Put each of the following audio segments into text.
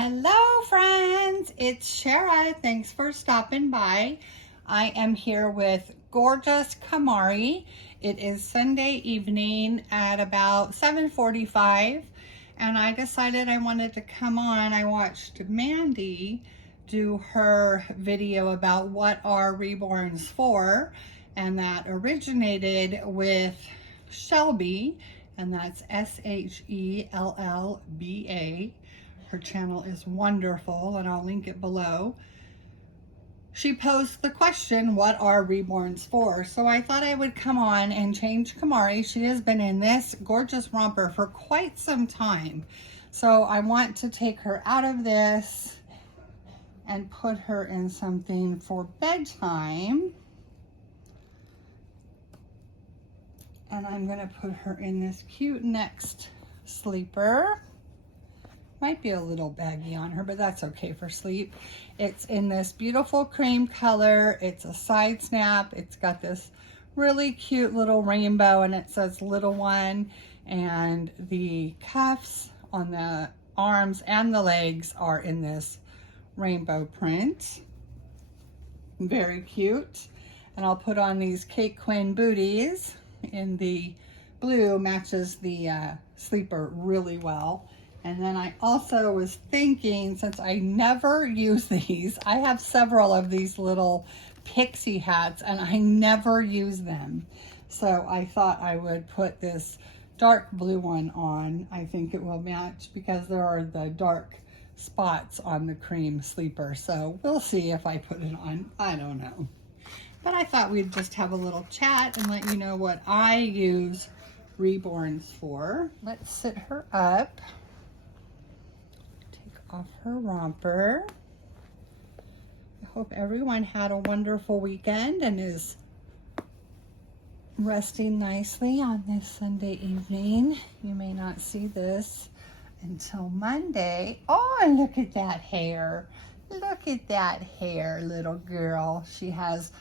Hello friends, it's Shara. Thanks for stopping by. I am here with gorgeous Camari. It is Sunday evening at about 7:45 and I decided I wanted to come on. I watched Mandy do her video about what are reborns for, and that originated with Shelby, and that's Shellba. Her channel is wonderful and I'll link it below. She posed the question, what are reborns for? So I thought I would come on and change Camari. She has been in this gorgeous romper for quite some time. So I want to take her out of this and put her in something for bedtime. And I'm gonna put her in this cute next sleeper. Might be a little baggy on her, but that's okay for sleep. It's in this beautiful cream color. It's a side snap. It's got this really cute little rainbow and it says little one. And the cuffs on the arms and the legs are in this rainbow print. Very cute. And I'll put on these Kate Quinn booties in the blue, matches the sleeper really well. And then I also was thinking, since I never use these, I have several of these little pixie hats and I never use them. So I thought I would put this dark blue one on. I think it will match because there are the dark spots on the cream sleeper. So we'll see if I put it on. I don't know. But I thought we'd just have a little chat and let you know what I use reborns for. Let's sit her up. Off her romper. I hope everyone had a wonderful weekend and is resting nicely on this Sunday evening. You may not see this until Monday. Oh, look at that hair. Look at that hair, little girl. She has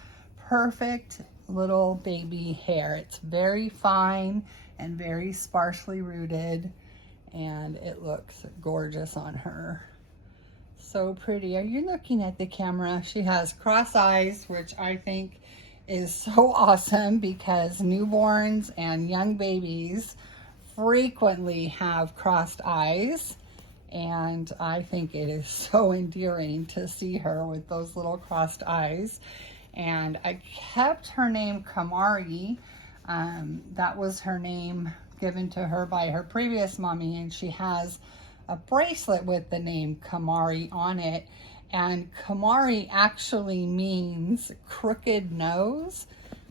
perfect little baby hair. It's very fine and very sparsely rooted. And it looks gorgeous on her. So pretty. Are you looking at the camera? She has cross eyes, which I think is so awesome because newborns and young babies frequently have crossed eyes. And I think it is so endearing to see her with those little crossed eyes. And I kept her name Camari. That was her name given to her by her previous mommy, and she has a bracelet with the name Camari on it. And Camari actually means crooked nose,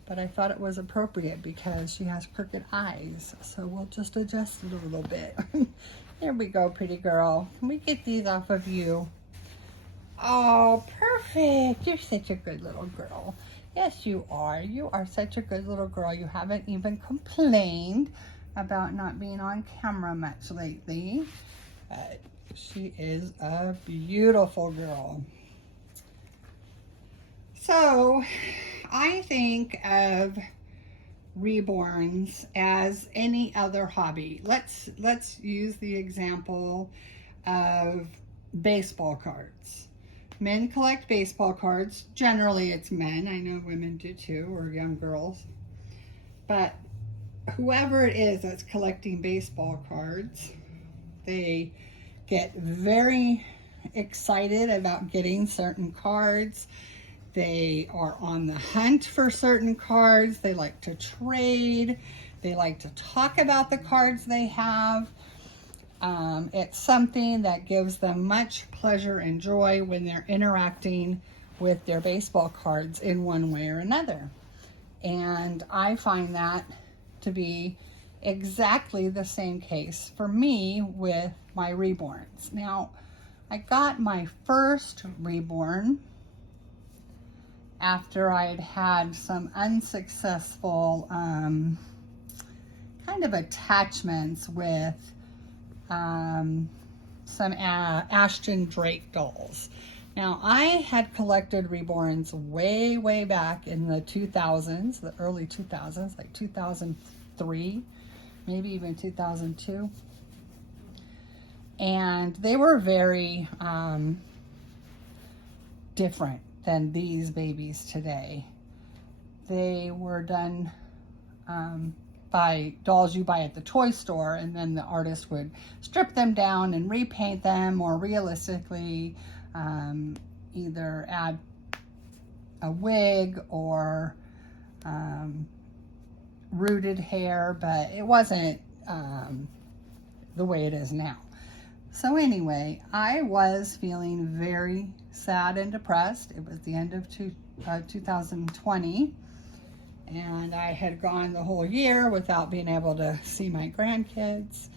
but I thought it was appropriate because she has crooked eyes. So we'll just adjust it a little bit. There we go, pretty girl. Can we get these off of you? Oh, perfect. You're such a good little girl. Yes, you are. You are such a good little girl. You haven't even complained about not being on camera much lately, but she is a beautiful girl. So I think of reborns as any other hobby. Let's use the example of baseball cards. Men collect baseball cards. Generally it's men. I know women do too, or young girls. But whoever it is that's collecting baseball cards, they get very excited about getting certain cards. They are on the hunt for certain cards. They like to trade. They like to talk about the cards they have. It's something that gives them much pleasure and joy when they're interacting with their baseball cards in one way or another. And I find that to be exactly the same case for me with my reborns. Now, I got my first reborn after I had had some unsuccessful kind of attachments with some Ashton Drake dolls. Now, I had collected reborns way back in the 2000s, the early 2000s, like 2003, maybe even 2002. And they were very different than these babies today. They were done by dolls you buy at the toy store, and then the artist would strip them down and repaint them, or realistically either add a wig or rooted hair, but it wasn't the way it is now. So anyway, I was feeling very sad and depressed. It was the end of 2020, and I had gone the whole year without being able to see my grandkids.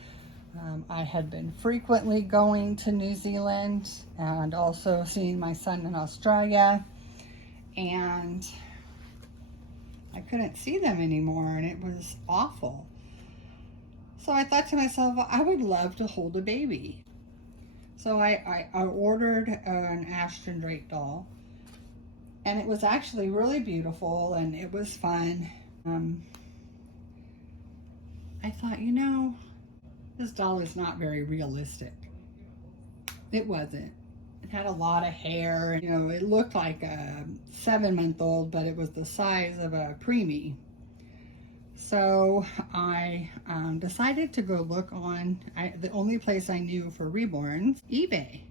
I had been frequently going to New Zealand and also seeing my son in Australia, and I couldn't see them anymore, and it was awful. So I thought to myself, I would love to hold a baby. So I ordered an Ashton Drake doll, and it was actually really beautiful, and it was fun. I thought, you know, this doll is not very realistic. It wasn't. It had a lot of hair, and, you know, it looked like a 7-month-old, but it was the size of a preemie. So I decided to go look on the only place I knew for Reborns, eBay.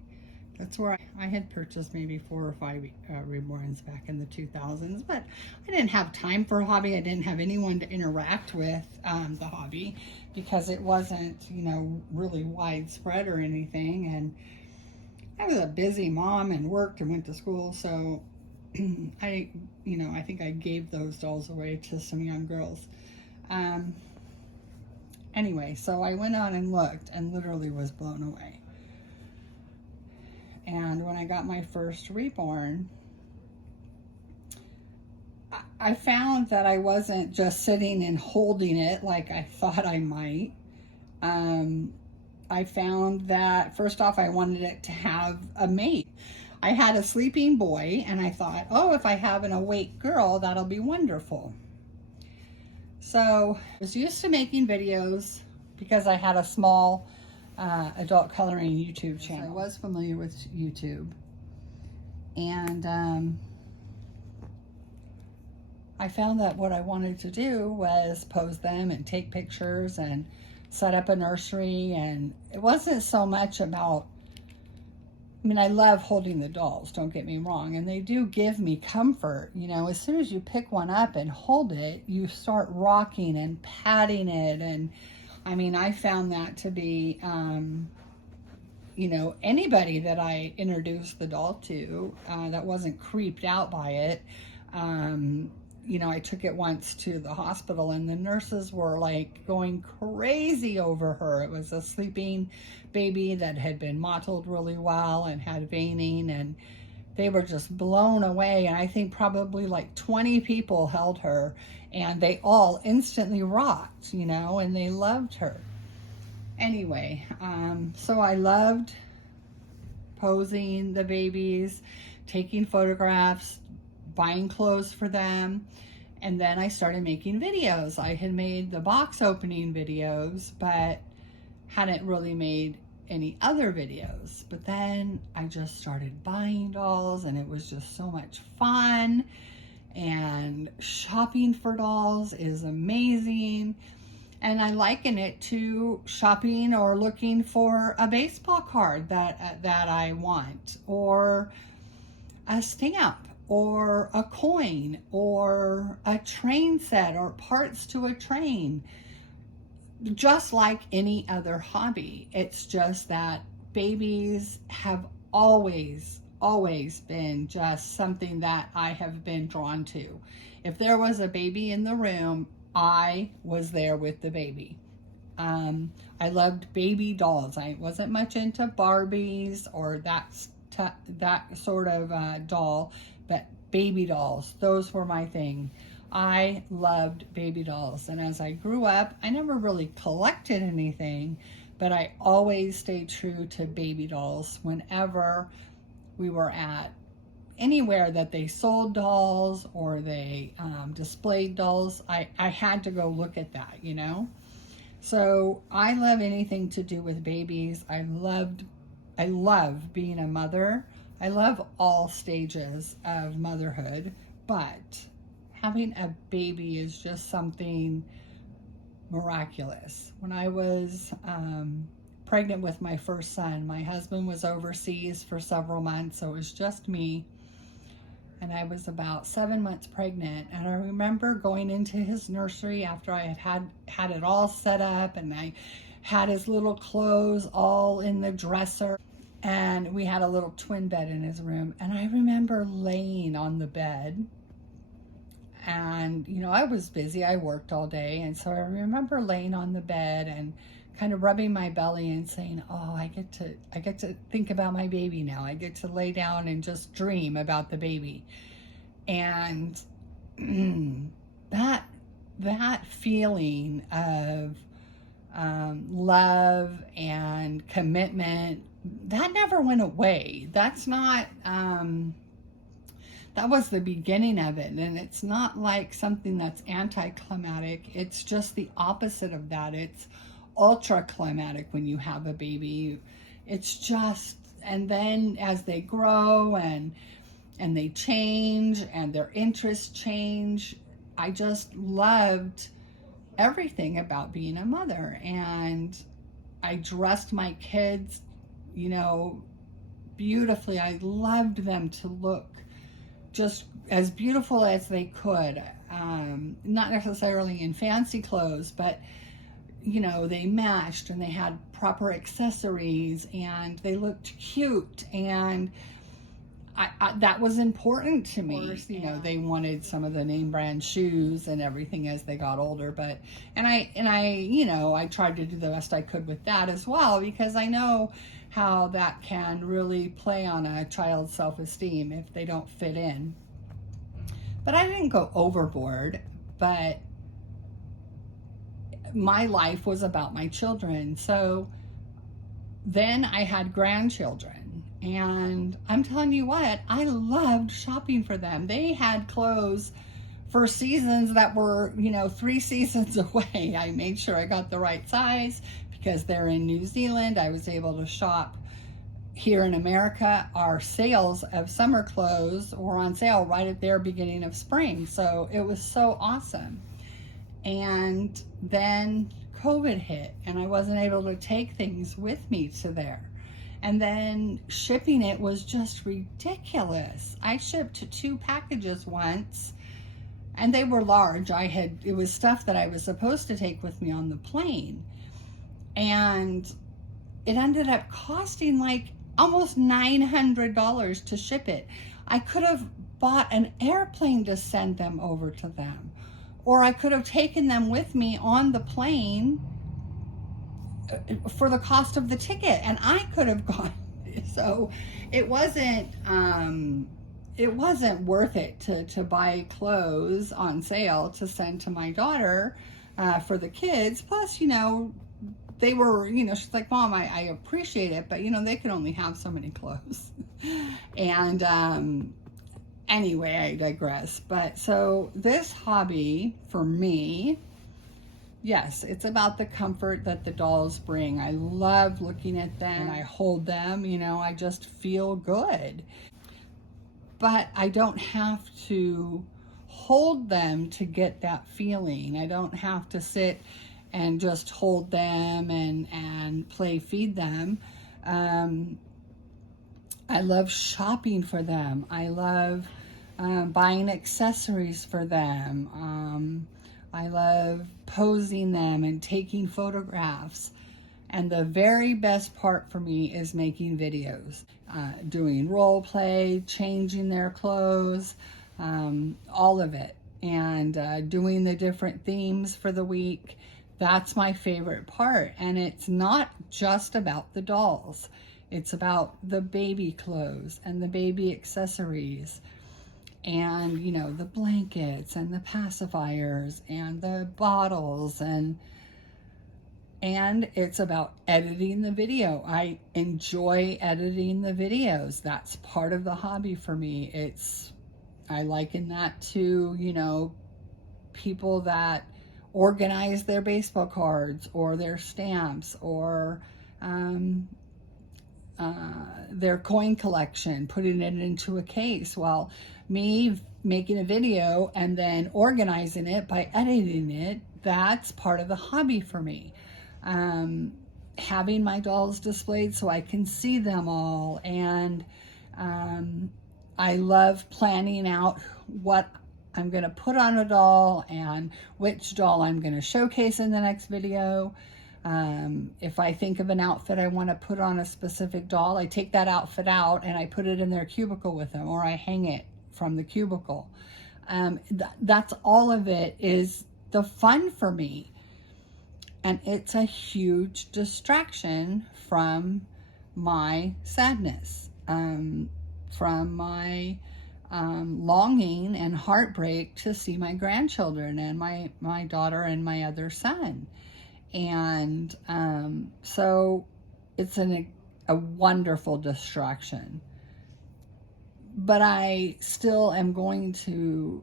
That's where I had purchased maybe 4 or 5 Reborns back in the 2000s, but I didn't have time for a hobby. I didn't have anyone to interact with the hobby because it wasn't, you know, really widespread or anything. And I was a busy mom and worked and went to school, so I think I gave those dolls away to some young girls. Anyway, so I went on and looked and literally was blown away. And when I got my first Reborn, I found that I wasn't just sitting and holding it like I thought I might. I found that, first off, I wanted it to have a mate. I had a sleeping boy, and I thought, oh, if I have an awake girl, that'll be wonderful. So I was used to making videos because I had a small adult coloring YouTube channel. So I was familiar with YouTube, and I found that what I wanted to do was pose them and take pictures and set up a nursery. And it wasn't so much about, I mean, I love holding the dolls, don't get me wrong, and they do give me comfort. You know, as soon as you pick one up and hold it, you start rocking and patting it. And I mean, I found that to be, you know, anybody that I introduced the doll to that wasn't creeped out by it. You know, I took it once to the hospital, and the nurses were like going crazy over her. It was a sleeping baby that had been mottled really well and had veining, and they were just blown away. And I think probably like 20 people held her, and they all instantly rocked, you know, and they loved her. Anyway, so I loved posing the babies, taking photographs, buying clothes for them. And then I started making videos. I had made the box opening videos, but hadn't really made any other videos. But then I just started buying dolls, and it was just so much fun. And shopping for dolls is amazing. And I liken it to shopping or looking for a baseball card that I want, or a stamp, or a coin, or a train set, or parts to a train. Just like any other hobby. It's just that babies have always been just something that I have been drawn to. If there was a baby in the room, I was there with the baby. I loved baby dolls. I wasn't much into Barbies or that sort of doll, but baby dolls, those were my thing. I loved baby dolls, and as I grew up, I never really collected anything, but I always stayed true to baby dolls. Whenever we were at anywhere that they sold dolls or they displayed dolls, I had to go look at that, you know. So I love anything to do with babies. I love being a mother. I love all stages of motherhood, but having a baby is just something miraculous. When I was pregnant with my first son, my husband was overseas for several months, so it was just me. And I was about 7 months pregnant, and I remember going into his nursery after I had it all set up, and I had his little clothes all in the dresser, and we had a little twin bed in his room. And I remember laying on the bed, and I was busy, I worked all day, and so I remember laying on the bed and kind of rubbing my belly and saying, oh, I get to think about my baby now. I get to lay down and just dream about the baby. And that feeling of love and commitment, that never went away. That was the beginning of it. And it's not like something that's anticlimactic. It's just the opposite of that. It's ultra climatic when you have a baby. It's just, and then as they grow and they change and their interests change, I just loved everything about being a mother. And I dressed my kids, beautifully. I loved them to look just as beautiful as they could. Not necessarily in fancy clothes, but they matched and they had proper accessories and they looked cute, and that was important to me. Of course, they wanted some of the name brand shoes and everything as they got older, but I tried to do the best I could with that as well, because I know how that can really play on a child's self-esteem if they don't fit in. But I didn't go overboard, but my life was about my children. So then I had grandchildren, and I'm telling you what, I loved shopping for them. They had clothes for seasons that were, 3 seasons away. I made sure I got the right size because they're in New Zealand. I was able to shop here in America. Our sales of summer clothes were on sale right at their beginning of spring. So it was so awesome. And then COVID hit, and I wasn't able to take things with me to there. And then shipping it was just ridiculous. I shipped 2 packages once, and they were large. It was stuff that I was supposed to take with me on the plane. And it ended up costing like almost $900 to ship it. I could have bought an airplane to send them over to them, or I could have taken them with me on the plane for the cost of the ticket, and I could have gone. So it wasn't worth it to buy clothes on sale to send to my daughter for the kids. Plus, they were, she's like, Mom, I appreciate it, but they could only have so many clothes. And anyway, I digress. But so this hobby for me, yes, it's about the comfort that the dolls bring. I love looking at them and I hold them, I just feel good. But I don't have to hold them to get that feeling. I don't have to sit and just hold them and play feed them. I love shopping for them. I love buying accessories for them. I love posing them and taking photographs. And the very best part for me is making videos, doing role play, changing their clothes, all of it. And doing the different themes for the week. That's my favorite part. And it's not just about the dolls. It's about the baby clothes and the baby accessories and, the blankets and the pacifiers and the bottles and it's about editing the video. I enjoy editing the videos. That's part of the hobby for me. I liken that to, people that organize their baseball cards or their stamps or their coin collection, putting it into a case. Well, me making a video and then organizing it by editing it, that's part of the hobby for me. Having my dolls displayed so I can see them all, and I love planning out what I'm going to put on a doll and which doll I'm going to showcase in the next video. If I think of an outfit I want to put on a specific doll, I take that outfit out and I put it in their cubicle with them, or I hang it from the cubicle. That's all of it is the fun for me. And it's a huge distraction from my sadness, from my longing and heartbreak to see my grandchildren and my daughter and my other son. And so it's a wonderful distraction. But I still am going to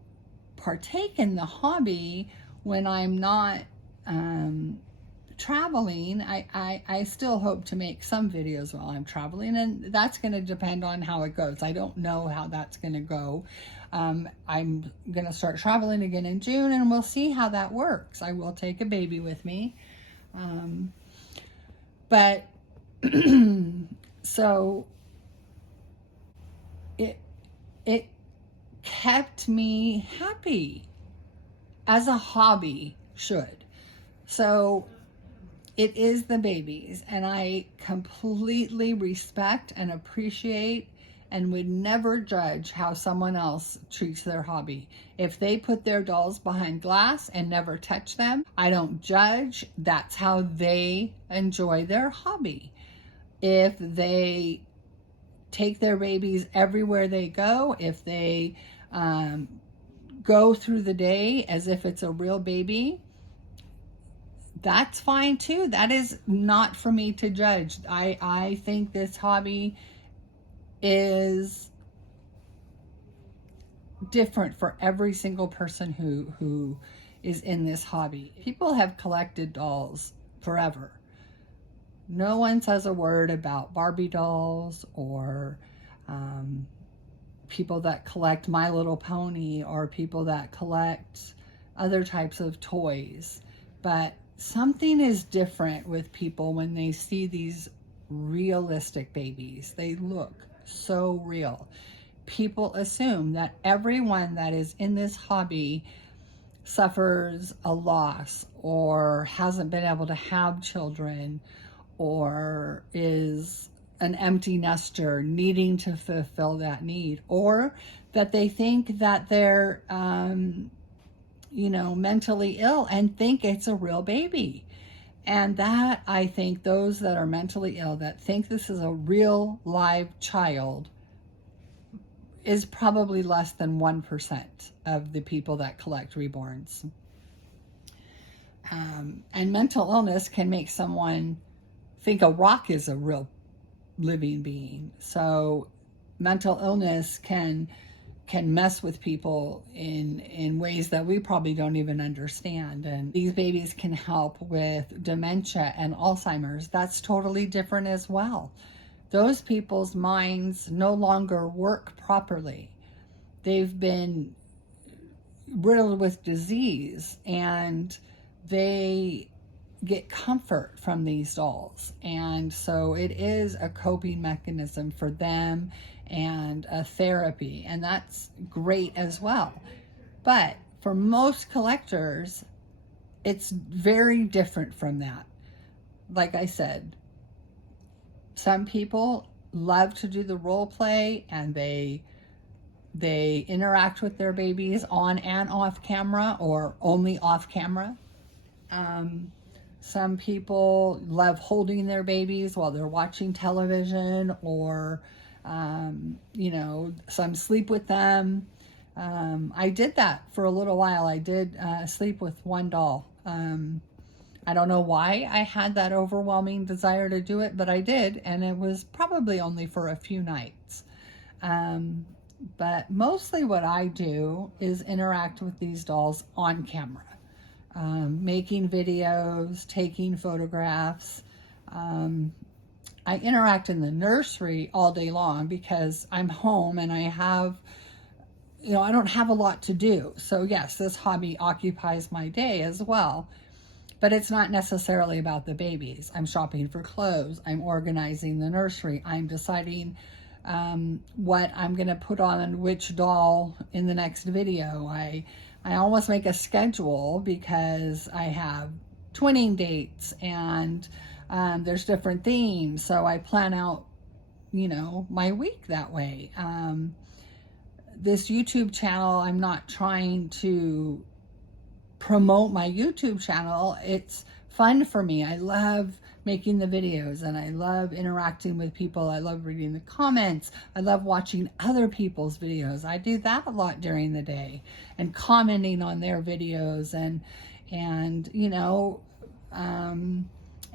partake in the hobby when I'm not traveling. I still hope to make some videos while I'm traveling, and that's going to depend on how it goes. I don't know how that's going to go. I'm going to start traveling again in June, and we'll see how that works. I will take a baby with me. But so it kept me happy, as a hobby should. So it is the babies, and I completely respect and appreciate and would never judge how someone else treats their hobby. If they put their dolls behind glass and never touch them, I don't judge. That's how they enjoy their hobby. If they take their babies everywhere they go, if they go through the day as if it's a real baby, that's fine too. That is not for me to judge. I think this hobby is different for every single person who is in this hobby. People have collected dolls forever. No one says a word about Barbie dolls or people that collect My Little Pony or people that collect other types of toys. But something is different with people when they see these realistic babies. They look so real. People assume that everyone that is in this hobby suffers a loss or hasn't been able to have children or is an empty nester needing to fulfill that need, or that they think that they're mentally ill and think it's a real baby. And that, I think, those that are mentally ill that think this is a real live child is probably less than 1% of the people that collect reborns. And mental illness can make someone think a rock is a real living being. So mental illness can mess with people in ways that we probably don't even understand. And these babies can help with dementia and Alzheimer's. That's totally different as well. Those people's minds no longer work properly. They've been riddled with disease, and they get comfort from these dolls. And so it is a coping mechanism for them and a therapy, and that's great as well. But for most collectors, it's very different from that. Like I said, some people love to do the role play, and they interact with their babies on and off camera, or only off camera. Some people love holding their babies while they're watching television, or some sleep with them. I did that for a little while. I did sleep with one doll. I don't know why I had that overwhelming desire to do it, but I did, and it was probably only for a few nights. But mostly what I do is interact with these dolls on camera. making videos, taking photographs. I interact in the nursery all day long because I'm home and I have, I don't have a lot to do. So yes, this hobby occupies my day as well. But it's not necessarily about the babies. I'm shopping for clothes. I'm organizing the nursery. I'm deciding what I'm going to put on which doll in the next video. I almost make a schedule because I have twinning dates and there's different themes. So I plan out, my week that way. This YouTube channel, I'm not trying to promote my YouTube channel. It's fun for me. I love making the videos and I love interacting with people. I love reading the comments. I love watching other people's videos. I do that a lot during the day and commenting on their videos and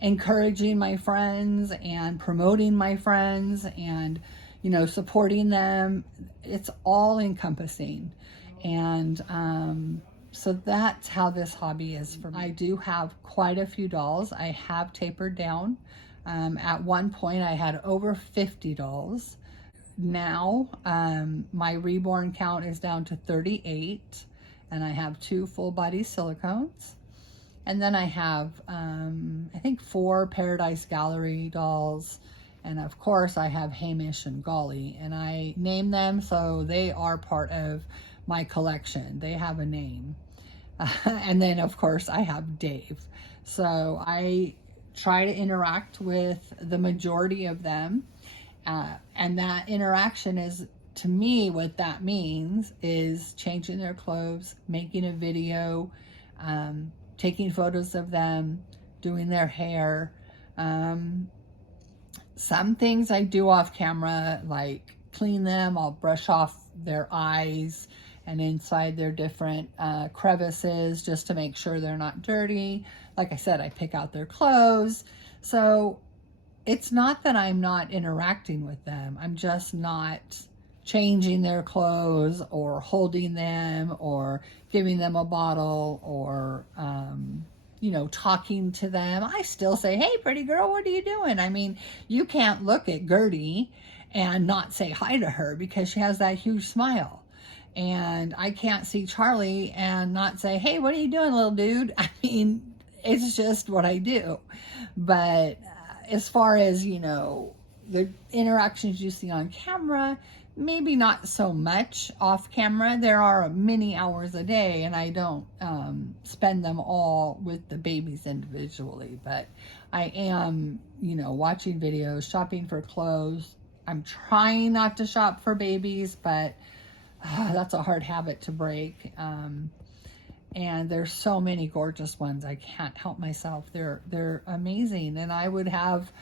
encouraging my friends and promoting my friends and supporting them. It's all encompassing. And so that's how this hobby is for me. I do have quite a few dolls. I have tapered down. At one point I had over 50 dolls. Now my Reborn count is down to 38 and I have 2 full body silicones. And then I have, I think 4 Paradise Gallery dolls. And of course I have Hamish and Golly, and I name them so they are part of my collection. They have a name. And then of course I have Dave. So I try to interact with the majority of them. And that interaction is, to me, what that means is changing their clothes, making a video, taking photos of them, doing their hair. Some things I do off camera, like clean them. I'll brush off their eyes and inside their different crevices just to make sure they're not dirty. Like I said, I pick out their clothes. So it's not that I'm not interacting with them. I'm just not changing their clothes or holding them or giving them a bottle or, talking to them. I still say, hey, pretty girl, what are you doing? I mean, you can't look at Gertie and not say hi to her because she has that huge smile. And I can't see Charlie and not say, hey, what are you doing, little dude? I mean, it's just what I do. But as far as, the interactions you see on camera, maybe not so much off camera. There are many hours a day and I don't spend them all with the babies individually, but I am, watching videos, shopping for clothes. I'm trying not to shop for babies, but that's a hard habit to break. And there's so many gorgeous ones. I can't help myself. They're amazing. And I would have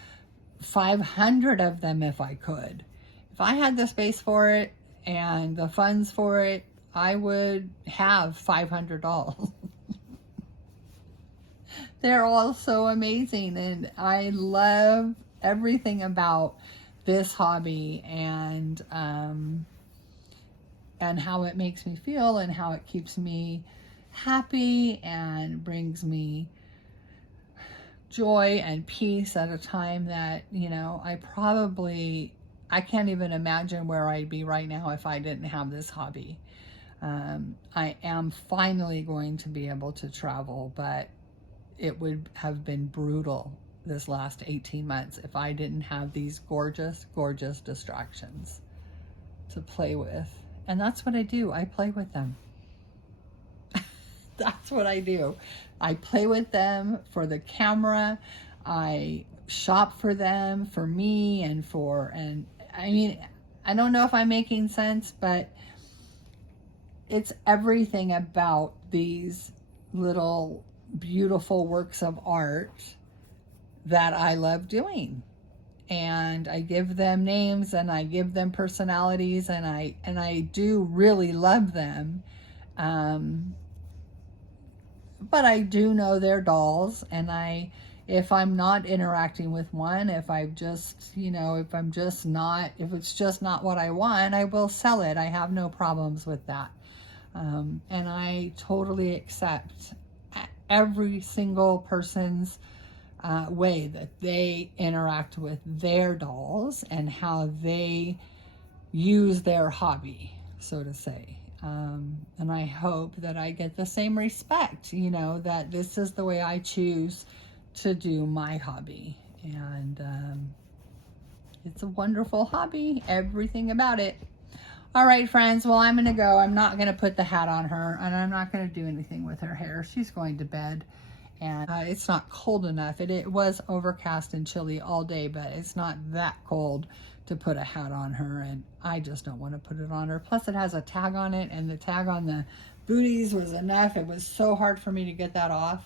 500 of them if I could. If I had the space for it and the funds for it, I would have 500 dolls. They're all so amazing, and I love everything about this hobby and how it makes me feel and how it keeps me happy and brings me joy and peace at a time that, I can't even imagine where I'd be right now if I didn't have this hobby. I am finally going to be able to travel, but it would have been brutal this last 18 months if I didn't have these gorgeous, gorgeous distractions to play with. And that's what I do. I play with them. That's what I do. I play with them for the camera. I shop for them, for me, and I mean, I don't know if I'm making sense, but it's everything about these little beautiful works of art that I love doing. And I give them names and I give them personalities and I do really love them. But I do know they're dolls, and if I'm not interacting with one, if it's just not what I want, I will sell it. I have no problems with that. And I totally accept every single person's way that they interact with their dolls and how they use their hobby, so to say. And I hope that I get the same respect, you know, that this is the way I choose to do my hobby. And it's a wonderful hobby, everything about it. All right, friends, well, I'm going to go. I'm not going to put the hat on her, and I'm not going to do anything with her hair. She's going to bed, and it's not cold enough. It was overcast and chilly all day, but it's not that cold to put a hat on her, and I just don't want to put it on her. Plus, it has a tag on it, and the tag on the booties was enough. It was so hard for me to get that off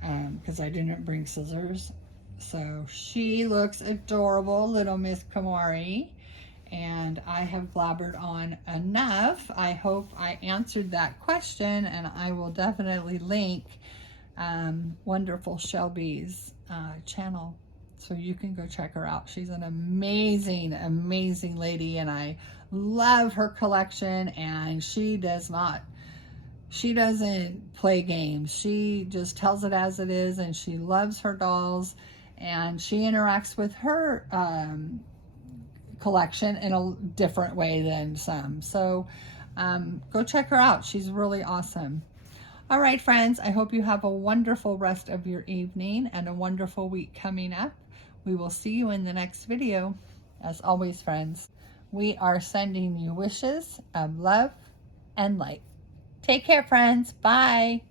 because I didn't bring scissors. So she looks adorable, little Miss Camari. And I have blabbered on enough. I hope I answered that question, and I will definitely link Wonderful Shelby's channel so you can go check her out. She's an amazing, amazing lady, and I love her collection. And she doesn't play games. She just tells it as it is, and she loves her dolls, and she interacts with her collection in a different way than some. So go check her out. She's really awesome. All right, friends, I hope you have a wonderful rest of your evening and a wonderful week coming up. We will see you in the next video. As always, friends, we are sending you wishes of love and light. Take care, friends. Bye.